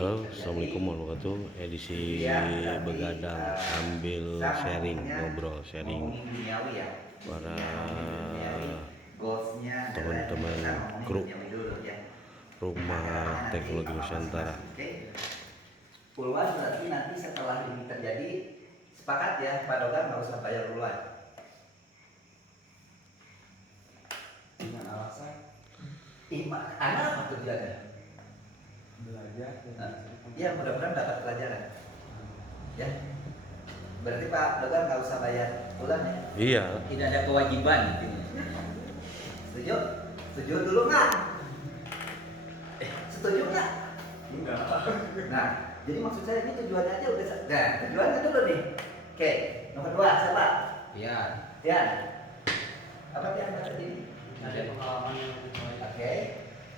Halo, assalamualaikum warahmatullahi wabarakatuh. Edisi begadang sambil sharing, ngobrol, sharing para teman-teman kru Rumah Teknologi Nusantara. Puluhan berarti nanti setelah ini terjadi, sepakat ya Pak Dogan nggak usah bayar puluhan. Dengan alasan anak apa tujuannya? Belajar. Ya mudah-mudahan dapat pelajaran. Ya. Berarti Pak Dogan nggak usah bayar puluhan ya? Iya. Tidak ada kewajiban. Setuju? Setuju dulu nggak? Setuju nggak? Enggak. Nah, jadi maksud saya ini tujuannya aja udah. Nah, tujuannya dulu nih. Oke, nomor 2 siapa? Tian. Tian. Apa Tian kata ini? Ada pengalaman yang lebih baik. Oke.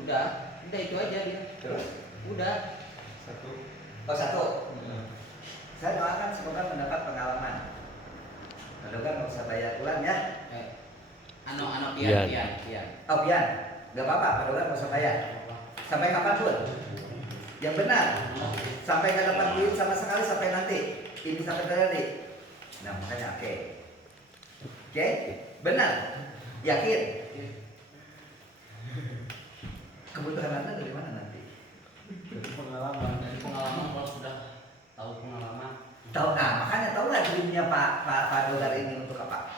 Udah itu aja dia. Terus? Udah. Satu. Oh, 1. Saya doakan semoga mendapat pengalaman. Doakan nggak usah bayar ulang ya. Pian. Pian. Oh, Pian. Gak apa-apa, Pak Dogan nggak usah bayar. Sampai kapan pun. Yang benar. Sampai nggak dapat duit sama sekali sampai nanti. Ini sampai terjadi. Nah, makanya oke. Oke? Benar. Yakin? Kebutuhan Anda dari mana nanti? Dari pengalaman. Dari pengalaman kalau sudah tahu pengalaman. Tahu, nah makanya tahu nggak duitnya Pak Dogar ini untuk apa?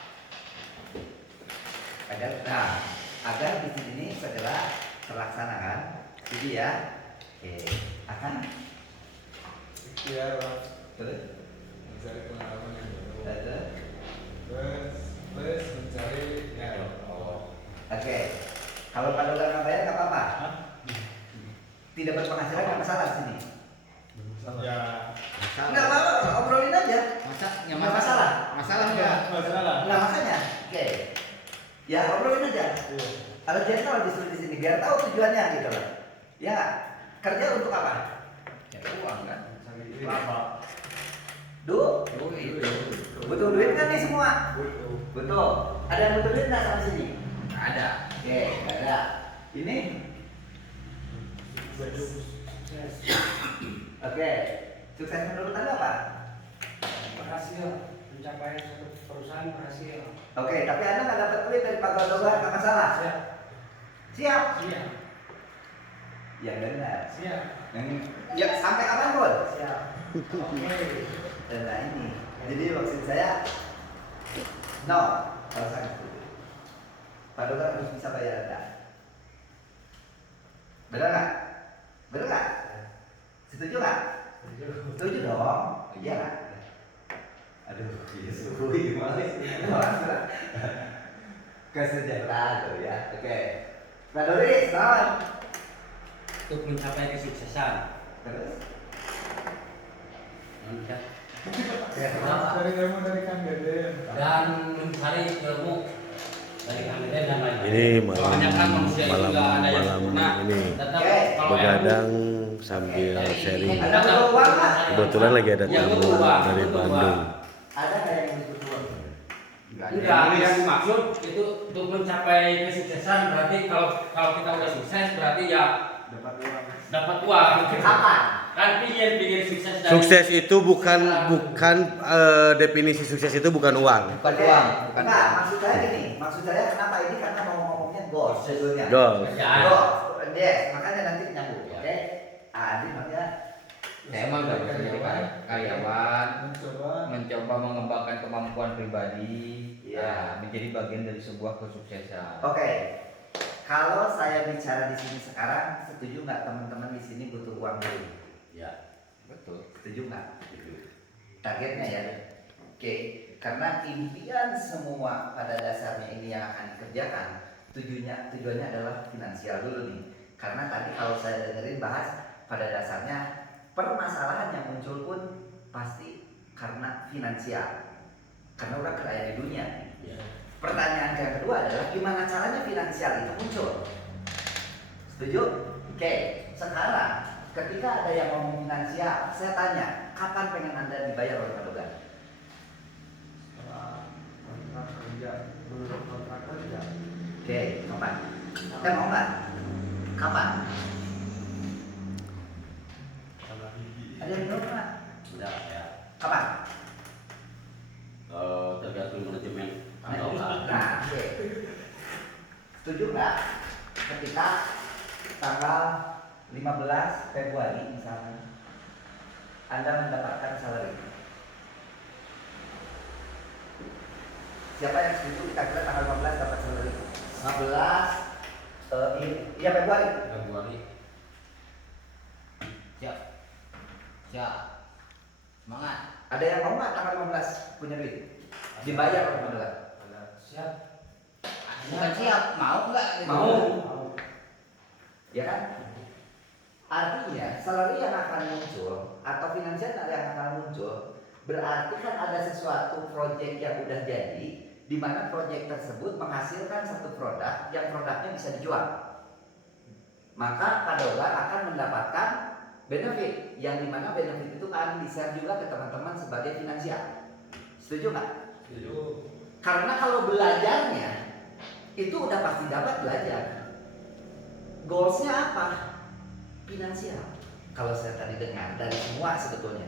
Agar bisnis ini segera terlaksana kan? Jadi ya, oke, akan Ikhtiar terus, mencari pengalaman yang baru. Terus mencari ya Allah. Oke. Kalau Pak Dogar nggak bayar nggak apa-apa. Tidak berpenghasilan nggak masalah di sini. Ya. Nggak apa-apa, obrolin aja. Nggak masalah. Masalah Ya, enggak? masalah. Nah makanya, oke. Ya obrolin aja. Iya. Kalau jenderal disuruh di sini biar tahu tujuannya gitu loh. Ya, kerja untuk apa? Ya uang kan. Lama. Duit. Butuh duit kan nih semua? Butuh. Betul. Ada yang butuh duit nggak sama sini? Nggak ada. Oke, nggak ada. Ini? Oke. Sukses menurut Anda apa? Berhasil mencapai satu perusahaan berhasil. Oke, tapi Anda nggak dapat duit dari Pak Dogar nggak masalah. Siap. Siap. Siap. Yang benar. Siap. Yang ya sampai kapan pun? Siap. Oke. Nah ini. Jadi maksud saya, no, kalau saya setuju. Pak Dogar harus bisa bayar Anda. Benar nggak? Benar nggak? Setuju nggak? Setuju dong. Iya nggak? Aduh, suruh gimana sih? Kesejahteraan tuh ya. Oke. Pak Dori, selamat. Untuk mencapai kesuksesan. Terus? Dari ilmu dari Kang Deden. Dan mencari ilmu dari Kang Deden dan lain-lain. Ini malam Kebanyakan manusia itu nggak ada yang sempurna. ini Tetap Oke. kalau begadang sambil sharing. Ada butuh uang nggak? Kebetulan lagi ada Yang tamu butuh uang, dari butuh Bandung. uang. Ada nggak yang butuh uang? Enggak, yang dimaksud itu untuk mencapai kesuksesan berarti kalau kita udah sukses berarti ya dapat uang. Kapan? Kan pingin sukses dari Sukses itu bukan definisi sukses itu bukan uang. Bukan uang. Nah, maksud saya gini. Maksud saya kenapa ini karena mau ngomongnya goals judulnya. Goals. kerjaan. Goals. Yes, makanya nanti nyambung. Ya. Oke. Adi makanya Saya emang udah bisa jadi karyawan, Mencoba mencoba mengembangkan kemampuan pribadi, Iya. menjadi bagian dari sebuah kesuksesan. oke. Kalau saya bicara di sini sekarang, setuju nggak teman-teman di sini butuh uang dulu? Ya, betul. Setuju nggak? Targetnya ya. Oke. Karena impian semua pada dasarnya ini yang akan dikerjakan, tujuannya adalah finansial dulu nih. Karena tadi kalau saya dengerin bahas pada dasarnya permasalahan yang muncul pun pasti karena finansial. Karena udah kaya di dunia. Ya. Pertanyaan yang kedua adalah gimana caranya finansial itu muncul? Setuju? Oke, sekarang ketika ada yang ngomong finansial, saya tanya, kapan pengen Anda dibayar oleh Pak Dogan? kontrak kerja. Menurut kontrak kerja. Oke, kapan? Mau nggak? Kapan? Ada yang belum nggak? Sudah ya. Kapan? Tergantung manajemen kantor. Nah, oke. Setuju nggak? Ketika tanggal 15 Februari misalnya, Anda mendapatkan salary. Siapa yang setuju kita kira tanggal 15 dapat salary? 15 iya Februari. Februari. Siap. Siap. Semangat. Ada yang mau nggak tanggal 15 punya duit? Dibayar oleh Magelang? Siap. Bukan siap, mau nggak? gitu? Mau. Ya kan? Artinya salary yang akan muncul atau finansial yang akan muncul berarti kan ada sesuatu proyek yang udah jadi di mana proyek tersebut menghasilkan satu produk yang produknya bisa dijual. Maka Pak Dogar akan mendapatkan benefit yang dimana benefit itu akan di-share juga ke teman-teman sebagai finansial. Setuju nggak? Setuju. Karena kalau belajarnya itu udah pasti dapat belajar. Goalsnya apa? Finansial. Kalau saya tadi dengar dari semua sebetulnya,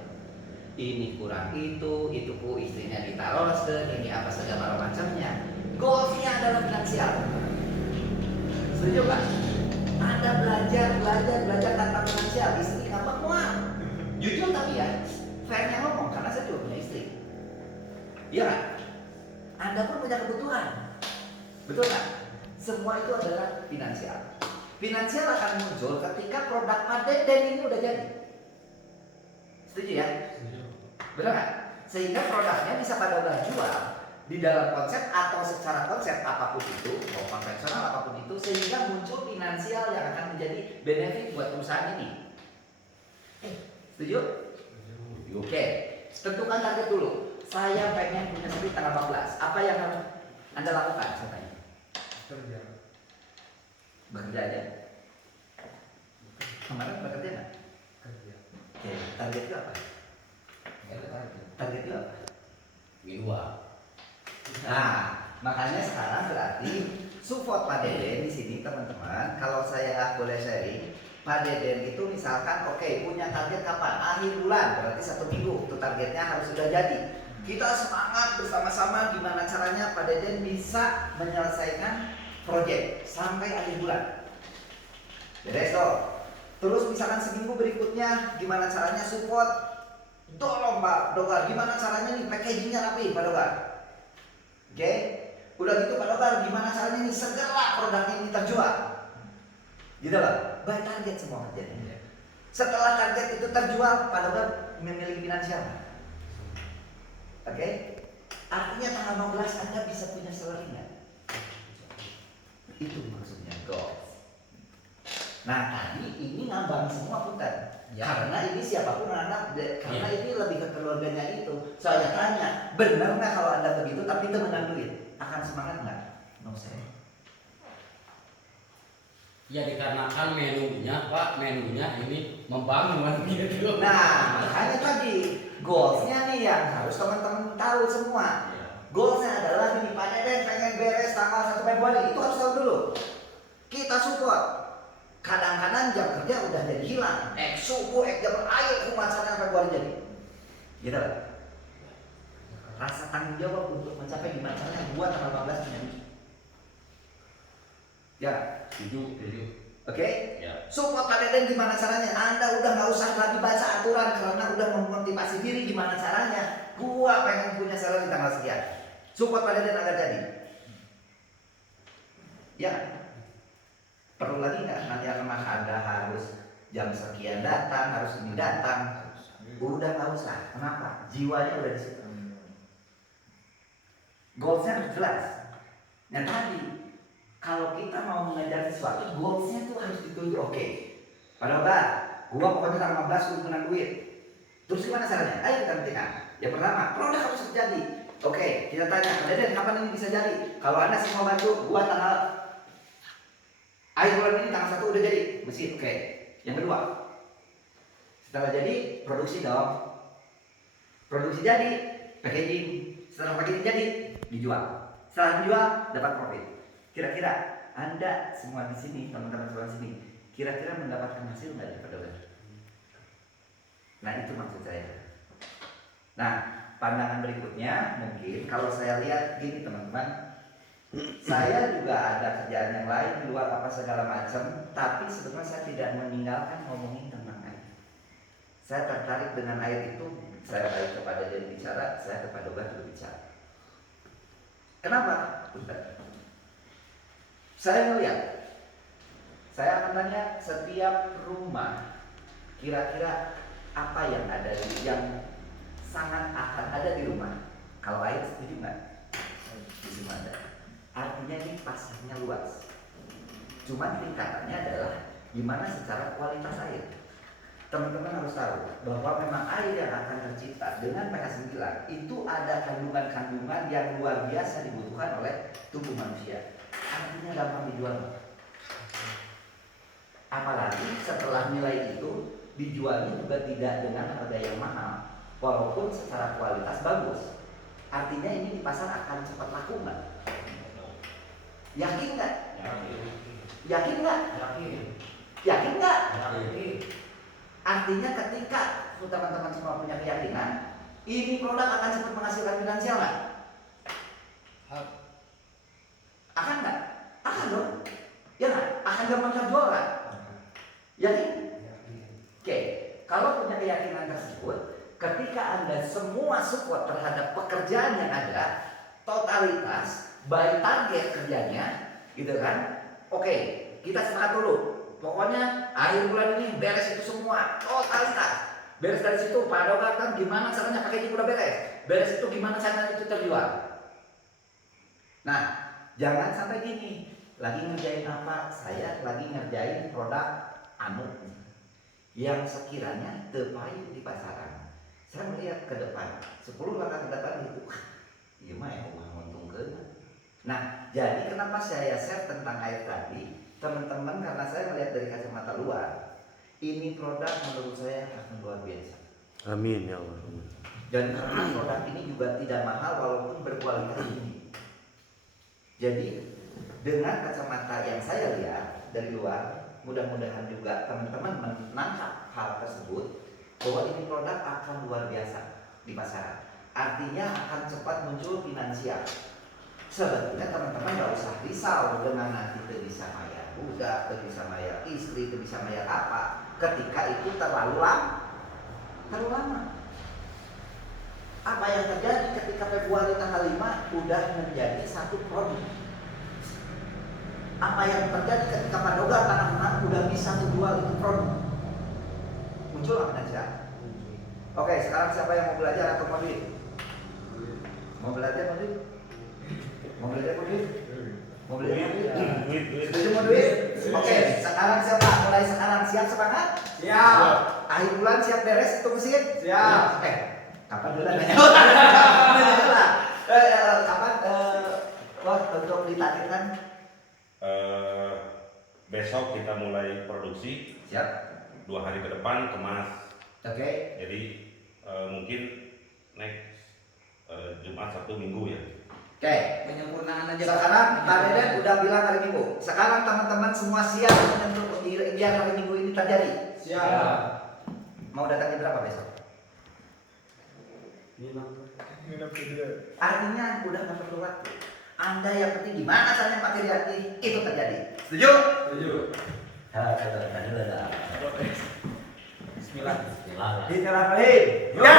ini kurang itu ku istrinya ditaruh ini apa segala macamnya. Goalsnya adalah finansial. Setuju nggak? Anda belajar tanpa finansial, istri ngapa muat? Jujur tapi ya, fairnya ngomong karena saya juga punya istri. Iya kan? Anda pun punya kebutuhan, betul nggak? Semua itu adalah finansial. Finansial akan muncul ketika produk Pak Deden ini udah jadi. Setuju ya? Benar nggak? Sehingga produknya bisa pada Dogar jual di dalam konsep atau secara konsep apapun itu, mau konvensional apapun itu, sehingga muncul finansial yang akan menjadi benefit buat perusahaan ini. Setuju? Oke, tentukan target dulu. Saya pengen punya duit tanggal 14. Apa yang harus Anda lakukan? Saya tanya. Kerja. Bekerja aja. Kemarin bekerja nggak? Kerja. Oke, target itu apa? Target itu apa? Kedua. Nah, makanya sekarang berarti support Pak Deden di sini teman-teman. Kalau saya boleh sharing, Pak Deden itu misalkan oke, punya target kapan? Akhir bulan, berarti 1 minggu. Itu targetnya harus sudah jadi. Kita semangat bersama-sama gimana caranya Pak Deden bisa menyelesaikan proyek sampai akhir bulan. Beres toh. Terus misalkan seminggu berikutnya gimana caranya support? Tolong Pak Dogar, gimana caranya nih packagingnya rapi Pak Dogar? Oke, udah gitu Pak Dogar, gimana caranya nih segera produknya ini terjual? Gitu loh, by target semua kerjanya. Setelah target itu terjual, Pak Dogar memiliki finansial. Oke, artinya tanggal 15 Anda bisa punya salary nggak? Itu maksudnya goals. Nah tadi ini ngambang semua punten. Ya. Karena ini siapapun anak, karena ini lebih ke keluarganya itu. Saya tanya, benar nggak kalau Anda begitu tapi itu menang duit? Akan semangat nggak? No say. Ya dikarenakan menunya Pak, menunya ini membangun gitu. Nah makanya tadi goalsnya nih yang harus teman-teman tahu semua. Goalsnya adalah ini Pak Deden pengen beres tanggal 1 Februari, itu harus tahu dulu. Kita support. Kadang-kadang jam kerja udah jadi hilang. Subuh, jam air kumacaranya Februari jadi. Gitu loh. Rasa tanggung jawab untuk mencapai gimana caranya buat tanggal 15 punya duit. Ya, Setuju. oke? Ya. Support Pak Deden gimana caranya? Anda udah nggak usah lagi baca aturan karena udah memotivasi diri gimana caranya. Gua pengen punya salary tanggal sekian. Support Pak Deden agar jadi. Ya. Perlu lagi nggak nanti akan Anda harus jam sekian datang, harus ini datang. Udah nggak usah. Kenapa? Jiwanya udah di situ. Goalsnya harus jelas. Yang tadi, kalau kita mau mengejar sesuatu, goalsnya tuh harus dituju. Oke, padahal gua pokoknya tanggal 15 gua menang duit. Terus gimana caranya? Ayo kita buktikan. Yang pertama, produk harus terjadi. Oke, kita tanya, Pak Deden kapan ini bisa jadi? Kalau Anda semua bantu, gua tanggal akhir bulan ini tanggal 1 udah jadi mesin. Oke. Yang kedua, setelah jadi produksi dong. Produksi jadi, packaging. Setelah packaging jadi, dijual. Setelah dijual, dapat profit. Kira-kira Anda semua di sini, teman-teman semua di sini, kira-kira mendapatkan hasil nggak dari Pak Dogar? Nah itu maksud saya. Nah pandangan berikutnya mungkin kalau saya lihat gini teman-teman, saya juga ada kerjaan yang lain di luar apa segala macam, tapi sebenarnya saya tidak meninggalkan ngomongin tentang air. Saya tertarik dengan air itu, saya baik kepada dia bicara, saya kepada Oga berbicara. Kenapa? Saya melihat, saya akan tanya setiap rumah, kira-kira apa yang ada yang sangat akan ada di rumah. Kalau air setuju nggak? Di semua ada. Artinya ini pasarnya luas. Cuman tingkatannya adalah gimana secara kualitas air. Teman-teman harus tahu bahwa memang air yang akan tercipta dengan pH 9 itu ada kandungan-kandungan yang luar biasa dibutuhkan oleh tubuh manusia. Artinya gampang dijual. Apalagi setelah nilai itu dijualnya juga tidak dengan harga yang mahal, walaupun secara kualitas bagus. Artinya ini di pasar akan cepat laku nggak? Yakin nggak? Yakin nggak? Yakin nggak? Artinya ketika teman-teman semua punya keyakinan, ini produk akan cepat menghasilkan finansial nggak? Akan nggak? Akan dong. Ya nggak? Akan gampang terjual kan? Yakin? Oke. Kalau punya keyakinan tersebut, ketika Anda semua support terhadap pekerjaan yang ada, totalitas, by target kerjanya, gitu kan? Oke, kita sepakat dulu. Pokoknya akhir bulan ini beres itu semua, totalitas. Beres dari situ, Pak Doga kan gimana caranya pakai udah beres. Beres itu gimana caranya itu terjual. Nah, jangan sampai gini. Lagi ngerjain apa? Saya lagi ngerjain produk anu yang sekiranya terpayu di pasaran. Saya melihat ke depan, 10 langkah ke depan itu, iya mah yang menguntungkan. Nah, jadi kenapa saya share tentang air tadi? Teman-teman, karena saya melihat dari kacamata luar, ini produk menurut saya akan luar biasa. Amin ya Allah. Dan karena produk ini juga tidak mahal walaupun berkualitas tinggi. Jadi dengan kacamata yang saya lihat dari luar, mudah-mudahan juga teman-teman menangkap hal tersebut bahwa ini produk akan luar biasa di pasaran. Artinya akan cepat muncul finansial. Sebetulnya teman-teman gak usah risau dengan nanti bisa bayar budak, bisa bayar istri, bisa bayar apa. Ketika itu terlalu lama. Apa yang terjadi ketika Februari tanggal 5 udah menjadi satu produk? Apa yang terjadi ketika Pak Doga tanggal 6 udah bisa menjual itu produk? Muncul apa tidak? Oke, sekarang siapa yang mau belajar atau mau duit? Mau belajar mau duit? Mau belajar mau duit? Mau belajar mau duit? Setuju mau duit? Oke, sekarang siapa? Mulai sekarang siap semangat? Siap. Akhir bulan siap beres itu mesin? Siap. Kapan bulan nanya? Kapan untuk ditargetkan? Besok kita mulai produksi. Siap. 2 hari ke depan kemas. Oke. Jadi mungkin next Jumat, Sabtu, Minggu ya. Oke. Penyempurnaan aja. Sekarang Pak Deden udah bilang hari Minggu. Sekarang teman-teman semua siap untuk biar hari Minggu ini terjadi. Siap. Mau datangnya berapa besok? Minum dulu. Artinya udah nggak perlu waktu. Anda yang penting gimana caranya pakai hati itu terjadi. Setuju? Setuju. Bismillah. Bismillah. Bismillahirrahmanirrahim. Ya.